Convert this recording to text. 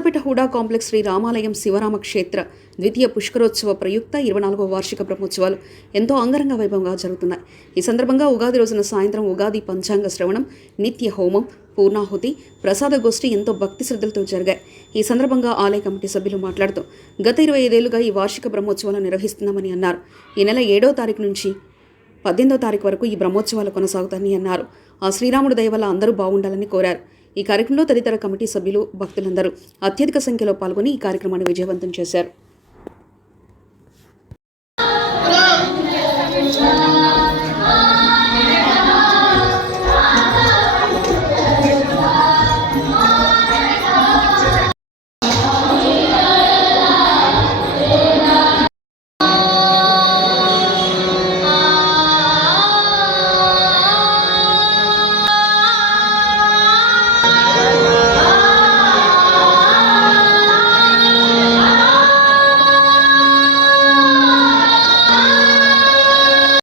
Pathapeta Hooda complex Shri రామాలయం శివరామ క్షేత్ర ద్వితీయ పుష్కరోత్సవ ప్రయుక్త ఇరవై నాలుగవ వార్షిక బ్రహ్మోత్సవాలు ఎంతో అంగరంగ వైభవంగా జరుగుతున్నాయి. ఈ సందర్భంగా ఉగాది రోజున సాయంత్రం ఉగాది పంచాంగ శ్రవణం నిత్య హోమం పూర్ణాహుతి ప్రసాద గోష్ఠి ఎంతో భక్తి శ్రద్ధలతో జరిగాయి. ఈ సందర్భంగా ఆలయ కమిటీ సభ్యులు మాట్లాడుతూ గత ఇరవై ఐదేళ్ళుగా ఈ వార్షిక బ్రహ్మోత్సవాలు నిర్వహిస్తున్నామని అన్నారు. ఈ నెల ఏడో తారీఖు నుంచి పద్దెనిమిదో తారీఖు వరకు ఈ బ్రహ్మోత్సవాలు కొనసాగుతాయని అన్నారు. ఆ శ్రీరాముడు దయ వల్ల అందరూ బాగుండాలని కోరారు. ఈ కార్యక్రమంలో తదితర కమిటీ సభ్యులు భక్తులందరూ అత్యధిక సంఖ్యలో పాల్గొని ఈ కార్యక్రమాన్ని విజయవంతం చేశారు.